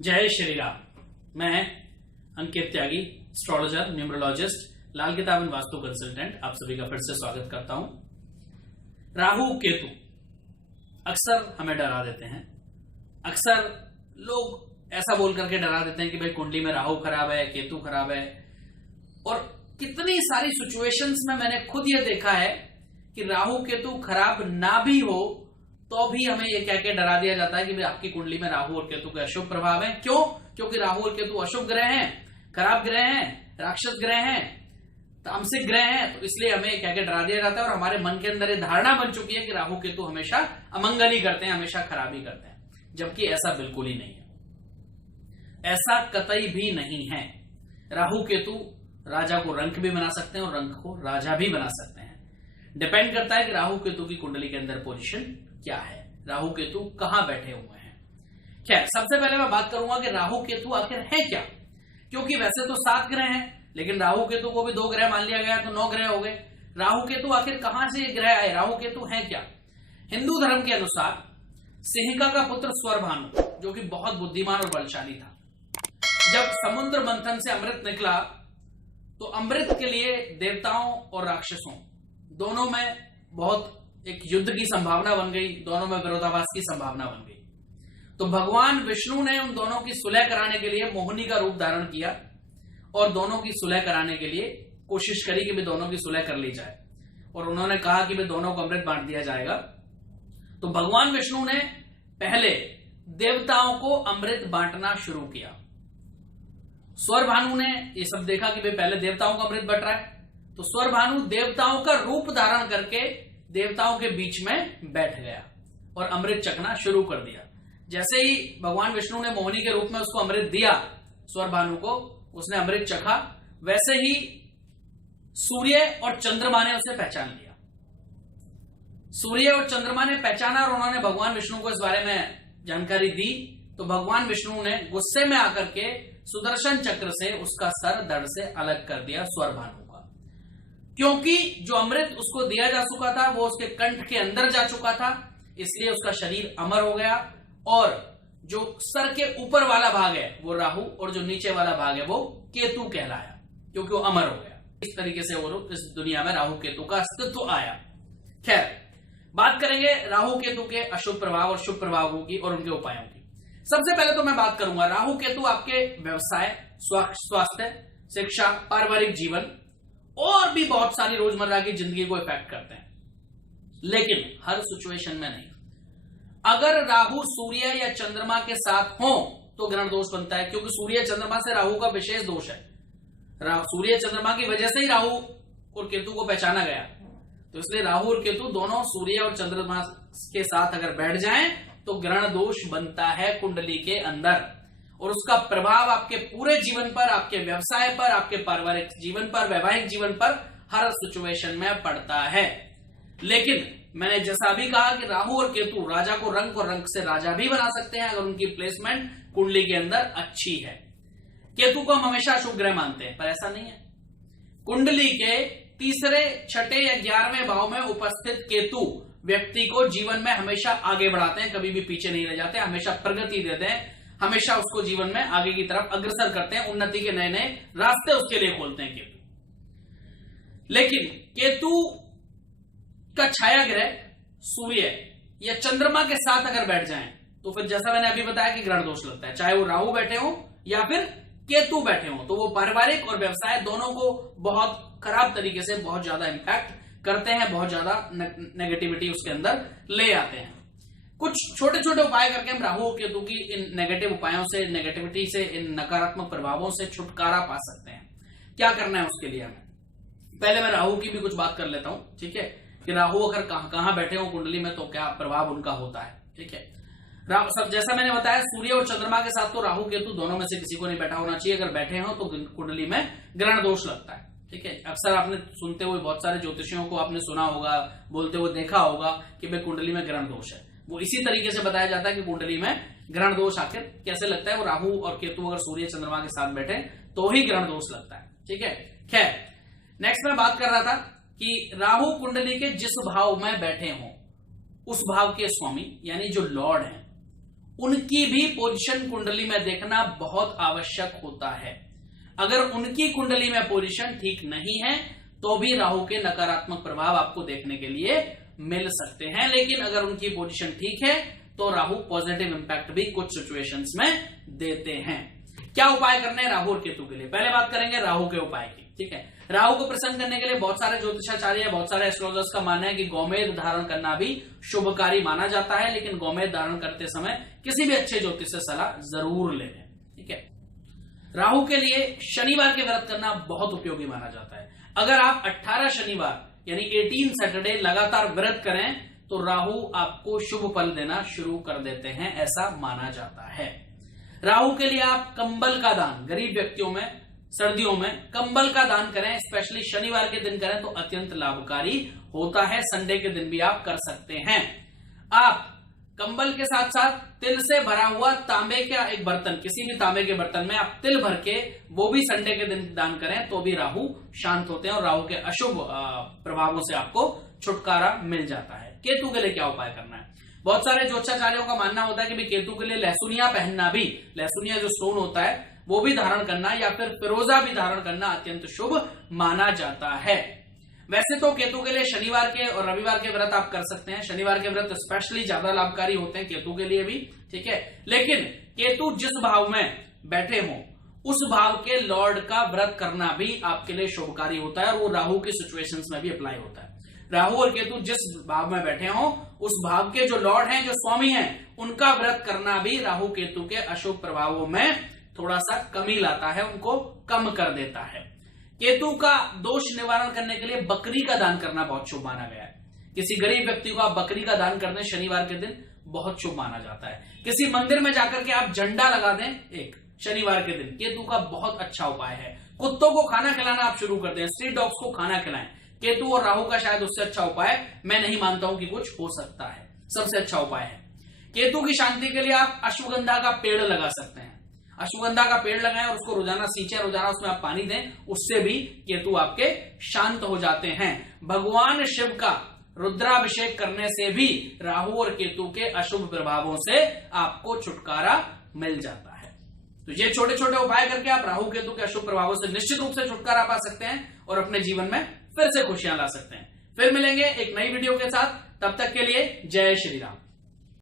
जय श्री राम। मैं अंकित त्यागी, astrologer, numerologist, लाल किताब एंड वास्तु कंसल्टेंट, आप सभी का फिर से स्वागत करता हूं। राहु केतु अक्सर हमें डरा देते हैं। अक्सर लोग ऐसा बोल करके डरा देते हैं कि भाई कुंडली में राहु खराब है, केतु खराब है। और कितनी सारी सिचुएशंस में मैंने खुद ये देखा है कि राहु केतु खराब ना भी हो तो भी हमें ये कह के डरा दिया जाता है कि भाई आपकी कुंडली में राहु और केतु के अशुभ प्रभाव है। क्यों? क्योंकि राहु और केतु अशुभ ग्रह हैं, खराब ग्रह हैं, राक्षस ग्रह हैं, तामसिक ग्रह हैं। तो इसलिए हमें कह के डरा दिया जाता है और हमारे मन के अंदर ये धारणा बन चुकी है कि राहु केतु हमेशा अमंगल ही करते हैं, हमेशा खराबी करते हैं, जबकि ऐसा बिल्कुल ही नहीं है। ऐसा कतई भी नहीं है। राहु केतु राजा को रंक भी बना सकते हैं और रंक को राजा भी बना सकते हैं। डिपेंड करता है कि राहु केतु की कुंडली के अंदर पोजीशन क्या है, राहु केतु कहां बैठे हुए हैं। खैर, सबसे पहले मैं बात करूंगा कि राहु केतु आखिर है क्या। क्योंकि वैसे तो 7 ग्रह हैं, लेकिन राहु केतु को भी 2 ग्रह मान लिया गया तो 9 ग्रह हो गए। राहु केतु आखिर कहां से ये ग्रह आए, राहु केतु है क्या? हिंदू धर्म के अनुसार सिंहिका का पुत्र स्वरभानु, जो कि बहुत बुद्धिमान और बलशाली था, जब समुद्र मंथन से अमृत निकला तो अमृत के लिए देवताओं और राक्षसों दोनों में बहुत एक युद्ध की संभावना बन गई, दोनों में विरोधाभास की संभावना बन गई। तो भगवान विष्णु ने उन दोनों की सुलह कराने के लिए मोहिनी का रूप धारण किया और दोनों की सुलह कराने के लिए कोशिश करी कि भी दोनों की सुलह कर ली जाए। और उन्होंने कहा कि भी दोनों को अमृत बांट दिया जाएगा। तो भगवान विष्णु ने पहले देवताओं को अमृत बांटना शुरू किया। स्वरभानु ने ये सब देखा कि भाई पहले देवताओं को अमृत बट रहा है, तो स्वरभानु देवताओं का रूप धारण करके देवताओं के बीच में बैठ गया और अमृत चखना शुरू कर दिया। जैसे ही भगवान विष्णु ने मोहिनी के रूप में उसको अमृत दिया, स्वरभानु को, उसने अमृत चखा, वैसे ही सूर्य और चंद्रमा ने उसे पहचान लिया। सूर्य और चंद्रमा ने पहचाना और उन्होंने भगवान विष्णु को इस बारे में जानकारी दी। तो भगवान विष्णु ने गुस्से में आकर के सुदर्शन चक्र से उसका सर धड़ से अलग कर दिया स्वरभानु का। क्योंकि जो अमृत उसको दिया जा चुका था वो उसके कंठ के अंदर जा चुका था, इसलिए उसका शरीर अमर हो गया। और जो सर के ऊपर वाला भाग है वो राहु और जो नीचे वाला भाग है वो केतु कहलाया, क्योंकि वो अमर हो गया। इस तरीके से वो इस दुनिया में राहु केतु का अस्तित्व आया। खैर, बात करेंगे राहु केतु के अशुभ प्रभाव और शुभ प्रभावों की और उनके उपायों की। सबसे पहले तो मैं बात करूंगा राहु केतु आपके व्यवसाय, स्वास्थ्य, शिक्षा, पारिवारिक जीवन और भी बहुत सारी रोजमर्रा की जिंदगी को इफेक्ट करते हैं, लेकिन हर सिचुएशन में नहीं। अगर राहु सूर्य या चंद्रमा के साथ हो तो ग्रहण दोष बनता है, क्योंकि सूर्य चंद्रमा से राहु का विशेष दोष है। सूर्य चंद्रमा की वजह से ही राहु और केतु को पहचाना गया। तो इसलिए राहु और केतु दोनों सूर्य और चंद्रमा के साथ अगर बैठ जाएं तो ग्रहण दोष बनता है कुंडली के अंदर, और उसका प्रभाव आपके पूरे जीवन पर, आपके व्यवसाय पर, आपके पारिवारिक जीवन पर, वैवाहिक जीवन पर, हर सिचुएशन में पड़ता है। लेकिन मैंने जैसा अभी कहा कि राहु और केतु राजा को रंक और रंक से राजा भी बना सकते हैं अगर उनकी प्लेसमेंट कुंडली के अंदर अच्छी है। केतु को हम हमेशा अशुभ ग्रह मानते हैं, पर ऐसा नहीं है। कुंडली के तीसरे, छठे या 11वें भाव में उपस्थित केतु व्यक्ति को जीवन में हमेशा आगे बढ़ाते हैं, कभी भी पीछे नहीं रह जाते, हमेशा प्रगति देते हैं, हमेशा उसको जीवन में आगे की तरफ अग्रसर करते हैं, उन्नति के नए नए रास्ते उसके लिए खोलते हैं केतु। लेकिन केतु का छाया ग्रह सूर्य या चंद्रमा के साथ अगर बैठ जाएं तो फिर जैसा मैंने अभी बताया कि ग्रहण दोष लगता है, चाहे वो राहु बैठे हो या फिर केतु बैठे हो, तो वो पारिवारिक और व्यवसाय दोनों को बहुत खराब तरीके से बहुत ज्यादा इंपैक्ट करते हैं, बहुत ज्यादा नेगेटिविटी उसके अंदर ले आते हैं। कुछ छोटे छोटे उपाय करके हम राहु और केतु की इन नेगेटिव उपायों से, नेगेटिविटी से, इन नकारात्मक प्रभावों से छुटकारा पा सकते हैं। क्या करना है उसके लिए हमें? पहले मैं राहु की भी कुछ बात कर लेता हूं, ठीक है, कि राहु अगर कहां बैठे हो कुंडली में तो क्या प्रभाव उनका होता है। ठीक है, जैसा मैंने बताया सूर्य और चंद्रमा के साथ तो राहु केतु दोनों में से किसी को नहीं बैठा होना चाहिए। अगर बैठे हो तो कुंडली में ग्रहण दोष लगता है। ठीक है, अक्सर आपने सुनते हुए बहुत सारे ज्योतिषियों को आपने सुना होगा, बोलते हुए देखा होगा कि भाई कुंडली में ग्रहण दोष है। वो इसी तरीके से बताया जाता है कि कुंडली में ग्रहण दोष आखिर कैसे लगता है। वो राहु और केतु अगर सूर्य चंद्रमा के साथ बैठे तो ही ग्रहण दोष लगता है। ठीक है, खैर, नेक्स्ट मैं बात कर रहा था कि राहु कुंडली के जिस भाव में बैठे हों उस भाव के स्वामी यानी जो लॉर्ड हैं उनकी भी पोजीशन कुंडली में देखना बहुत आवश्यक होता है। अगर उनकी कुंडली में पोजीशन ठीक नहीं है तो भी राहु के नकारात्मक प्रभाव आपको देखने के लिए मिल सकते हैं, लेकिन अगर उनकी पोजीशन ठीक है तो राहु पॉजिटिव इंपैक्ट भी कुछ सिचुएशंस में देते हैं। क्या उपाय करने हैं राहु और केतु के लिए? पहले बात करेंगे राहु के उपाय की। ठीक है, राहु को प्रसन्न करने के लिए बहुत सारे ज्योतिषाचार्य, बहुत सारे एस्ट्रोलॉजर्स का मानना है कि गोमेद धारण करना भी शुभकारी माना जाता है, लेकिन गोमेद धारण करते समय किसी भी अच्छे ज्योतिष से सलाह जरूर ले लें। ठीक है, राहु के लिए शनिवार के व्रत करना बहुत उपयोगी माना जाता है। अगर आप 18 शनिवार यानी 18 सैटरडे लगातार व्रत करें तो राहु आपको शुभ फल देना शुरू कर देते हैं, ऐसा माना जाता है। राहु के लिए आप कंबल का दान, गरीब व्यक्तियों में सर्दियों में कंबल का दान करें, स्पेशली शनिवार के दिन करें तो अत्यंत लाभकारी होता है। संडे के दिन भी आप कर सकते हैं। आप कंबल के साथ साथ तिल से भरा हुआ तांबे का एक बर्तन, किसी भी तांबे के बर्तन में आप तिल भर के वो भी संडे के दिन दान करें तो भी राहु शांत होते हैं और राहु के अशुभ प्रभावों से आपको छुटकारा मिल जाता है। केतु के लिए क्या उपाय करना है? बहुत सारे ज्योतिषाचार्यों का मानना होता है कि केतु के लिए लहसुनिया पहनना भी, लहसुनिया जो स्टोन होता है वो भी धारण करना या फिर फिरोजा भी धारण करना अत्यंत शुभ माना जाता है। वैसे तो केतु के लिए शनिवार के और रविवार के व्रत आप कर सकते हैं। शनिवार के व्रत स्पेशली ज्यादा लाभकारी होते हैं केतु के लिए भी। ठीक है, लेकिन केतु जिस भाव में बैठे हो उस भाव के लॉर्ड का व्रत करना भी आपके लिए शुभकारी होता है और वो राहु की सिचुएशंस में भी अप्लाई होता है। राहु और केतु जिस भाव में बैठे हो उस भाव के जो लॉर्ड हैं, जो स्वामी हैं, उनका व्रत करना भी राहु केतु के अशुभ प्रभावों में थोड़ा सा कमी लाता है, उनको कम कर देता है। केतु का दोष निवारण करने के लिए बकरी का दान करना बहुत शुभ माना गया है। किसी गरीब व्यक्ति को आप बकरी का दान कर दें शनिवार के दिन, बहुत शुभ माना जाता है। किसी मंदिर में जाकर के आप झंडा लगा दें एक शनिवार के दिन, केतु का बहुत अच्छा उपाय है। कुत्तों को खाना खिलाना आप शुरू कर दें, स्ट्रीट डॉग्स को खाना खिलाएं। केतु और राहु का शायद उससे अच्छा उपाय मैं नहीं मानता हूं कि कुछ हो सकता है, सबसे अच्छा उपाय है। केतु की शांति के लिए आप अश्वगंधा का पेड़ लगा सकते हैं। अश्वगंधा का पेड़ लगाएं और उसको रोजाना सींचें, रोजाना उसमें आप पानी दें, उससे भी केतु आपके शांत हो जाते हैं। भगवान शिव का रुद्राभिषेक करने से भी राहु और केतु के अशुभ प्रभावों से आपको छुटकारा मिल जाता है। तो ये छोटे छोटे उपाय करके आप राहु केतु के अशुभ प्रभावों से निश्चित रूप से छुटकारा पा सकते हैं और अपने जीवन में फिर से खुशियां ला सकते हैं। फिर मिलेंगे एक नई वीडियो के साथ, तब तक के लिए जय श्री राम।